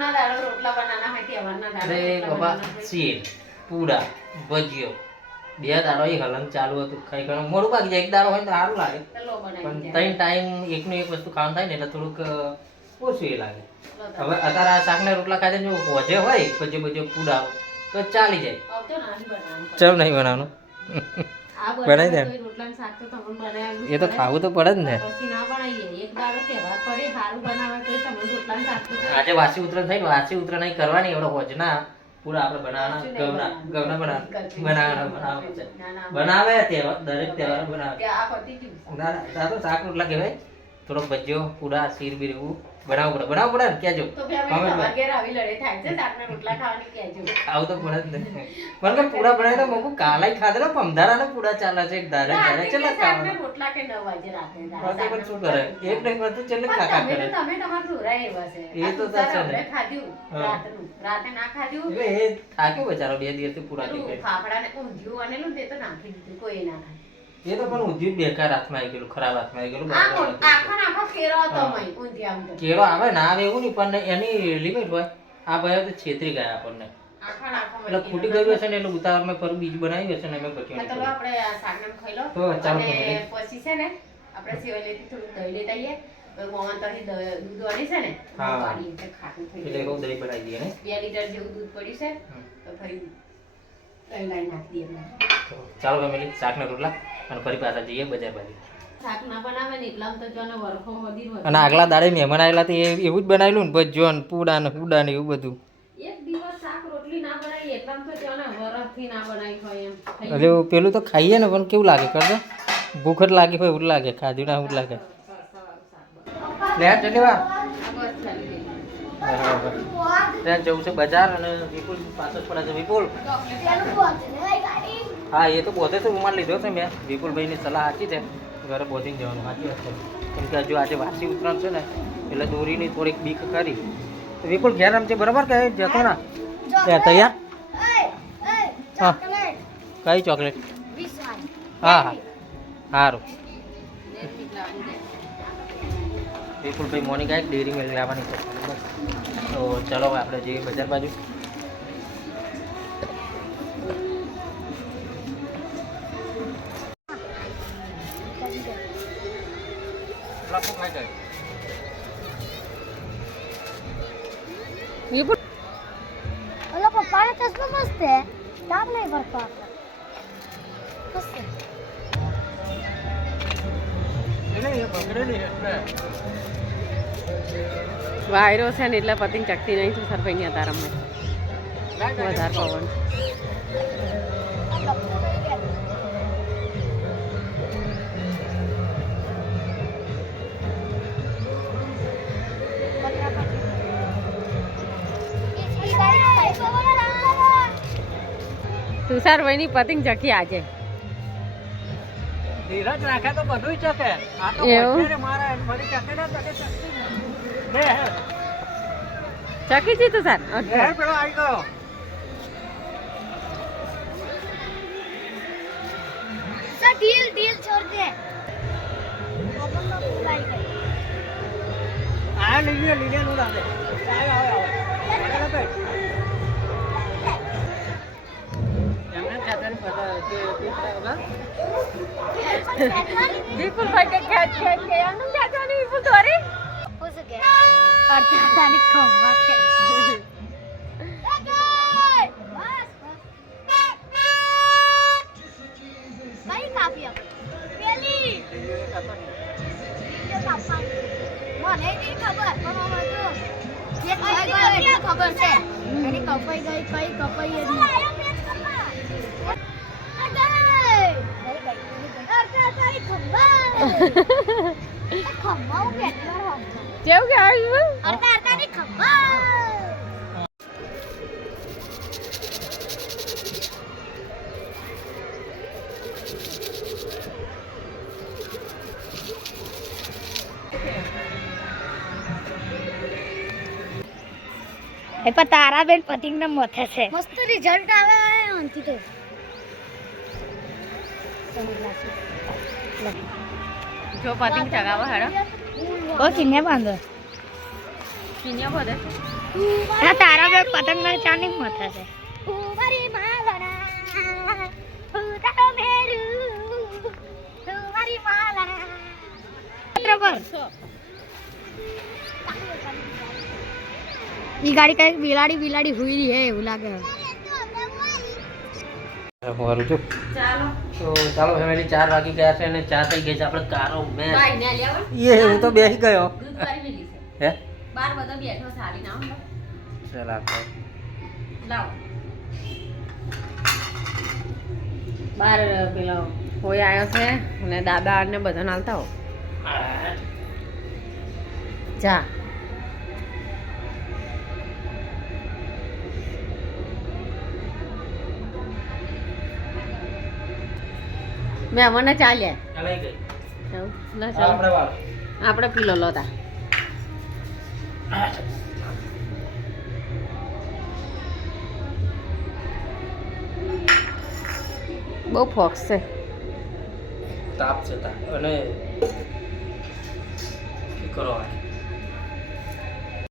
ના દાડો રોટલા બનાના હોય તહેવારના દાડો અરે બાબા શેર પૂડા ભજીયો બે દાડો એ હલન ચાલુ હતું ખાઈ ખાઈ મોડું પાકી જાય એક દાડો હોય તો સારું લાગે પણ ત્રણ ટાઈમ એકનું એક વસ્તુ ખાવાનું થાય ને એટલે થોડુંક ઓછું એ લાગે હવે અત્યારે આ શાકના રોટલા ખાઈ જો હોજે હોય પછી બધું પૂડા તો ચાલી જાય ચમ નહીં બનાવવાનું બનાવી દે એ તો ખાવું તો પડે જ ને આજે વાસી ઉતરણ થઈ વાસી ઉતરણ નહીં કરવાની એવડો હોજના પૂરા આપણે બનાવવાના ઘઉંના બનાવે તહેવાર દરેક તહેવાર બનાવે ના તો શાક રોટલા કહેવાય થોડોક ભજીયો પૂરા શીર બીર એવું બનાવવું પડે ને કહેજો આવું તો પડે જ ને મને પૂરા બનાવી તો મગું કાલાઈ ખાધે ને પમધારા પૂરા ચાલે છે એક ધારે ધારે ચલે ખાવાનું શું કરે એક નહીં બધું ચલે કાકા કરે એ તો સાચું ને રાતે ના ખાધું એ થાક્યો બચારો 2 દિવસથી પૂરા થઈ ગયા ફાફડા ને ઊંધિયું આનેલું તે તો નાખી દીધું કોઈ ના ખાય એ તો પણ ઊંધિયું બેકાર હાથમાં આવી ગયેલું ખરાબ હાથમાં આવી ગયેલું આખો કેરો હતો મય ઊંધિયામાં કેરો આવે ના આવે એવું નહીં પણ એની લિમિટ હોય આ ભાઈ તો છેતરી ગયા આપણને એટલે ખૂટી ગયું હશે ને એટલે ઉતાવળમાં ફરી બીજું બનાવી હશે ને અમે પછી તો આપણે આ શાકને ખાઈ લો તો ચાલો પછી છે ને આપણે સેવલેથી થોડું દહીં લેતા આવીએ મોહન તરી દૂધ વાળી છે ને વાળી એટલે ખાટું થઈ એટલે દહીં બનાવી દઈએ ને 2 લીટર જેવું દૂધ પડ્યું છે તો ફરી દહીં નાખી દઈએ ચાલો ફેમિલી શાકના રોટલા અને ફરી પાછા જઈએ બજાર બાજુ શાક ના બનાવે ને એટલા તો જોને વરખો વધી અને આગલા દાડે મહેમાન આવેલા તો એવું જ બનાવેલું ને ભજીયો ને પૂડા ને હુડા ને એવું બધું એક દિવસ શાક રોટલી ના બનાવી એટલા તો જોને વરખથી ના બનાવી હોય એમ એટલે પેલું તો ખાઈએ ને પણ કેવું લાગે કરજો ભૂખ જ લાગી હોય એવું લાગે ખાધું ના એવું લાગે લે જલ્દી વાર ત્યાં જવું છે બજાર અને વિપુલ પાછળ પડે છે વિપુલ હા એ તો બોધે તો રૂમાલ લીધો છે મેં વિપુલભાઈની સલાહ સાચી છે ઘરે બોધીને જવાનું સાચી વાત છે કેમ કે હજુ આજે વાસી ઉતરાણ છે ને એટલે દોરીની થોડીક બીક કરી તો વિપુલ ઘેર રમશે બરાબર કે જતો ના તૈયાર હા કઈ ચોકલેટ હા હા સારું વિપુલભાઈ મોર્નિંગ એક ડેરી મિલ્ક લાવવાની છે તો ચલો આપણે જઈએ બજાર બાજુ विपुल ओला पप्पाने चष्मा मस्त आहे डाग नाही भरतो आपला मस्त વાયરો છે ને એટલે પતંગ ચકતી નહીં તું સર ભાઈ હતા રમે વધારે પવન તુષારભાઈ ની પતંગ ચકી આજે ધીરજ રાખે તો બધું ચકે આ તો મારા ફરી ચકે ના ચકે ચકી જી તુષાર પેલો આવી ગયો सर डील छोड़ दे अपन लोग बुलाई गए आ लीजिए नो डाले आओ એમને ખાતર પતા કે પીતા વિપુલ ભાઈ કે ખેંચ કે આનું જાજવાની વિપુલ તોરી हो सके और तानी खम्मा के भाई काफी पेली ये काफा મને ની ખબર પણ હવે જો જે કઈ ગયો એટલે ખબર છે એની કપાઈ ગઈ કઈ કપાઈ એની ખમ્મા હું કેટલા હોમ કેવું કે આવ્યું અડતા ની ખમ્મા એ પણ તારાબેન પતિંગ ને મથે છે મસ્ત રિઝલ્ટ આવે આનથી તો જો પતંગ ચગાવો હેડો ઓ કિને બાંધો કિન્યા બધે આ તારા બે પતંગ ના ચાની માથા છે ઉમરી માલના ઉતા મેરું ઉમરી માલના પર ઈ ગાડી કઈ બિલાડી હુઈ રહી હે એવું લાગે મારું જો ચાલો તો ચાલો ફેમિલી 4 વાગી ગયા છે અને 4 થઈ ગઈ છે આપણે કારો મેચ ભાઈ ને લેવા એ હું તો બેસી ગયો દૂધ પારી મેલી છે હે બાર બધો બેઠો સાલી ના આમ ચાલ આપણે લાવો બાર પેલો કોઈ આવ્યો છે અને દાદા ને બધાને હાલતા હો જા મેં મને ચાલ્યા ચાલે ગઈ એવું? ના આ ચાલ આપણે વાળ આપણે પીલો લોતા બહુ ફોક્સ છે તાપ છે તાપ અને શું કરો આ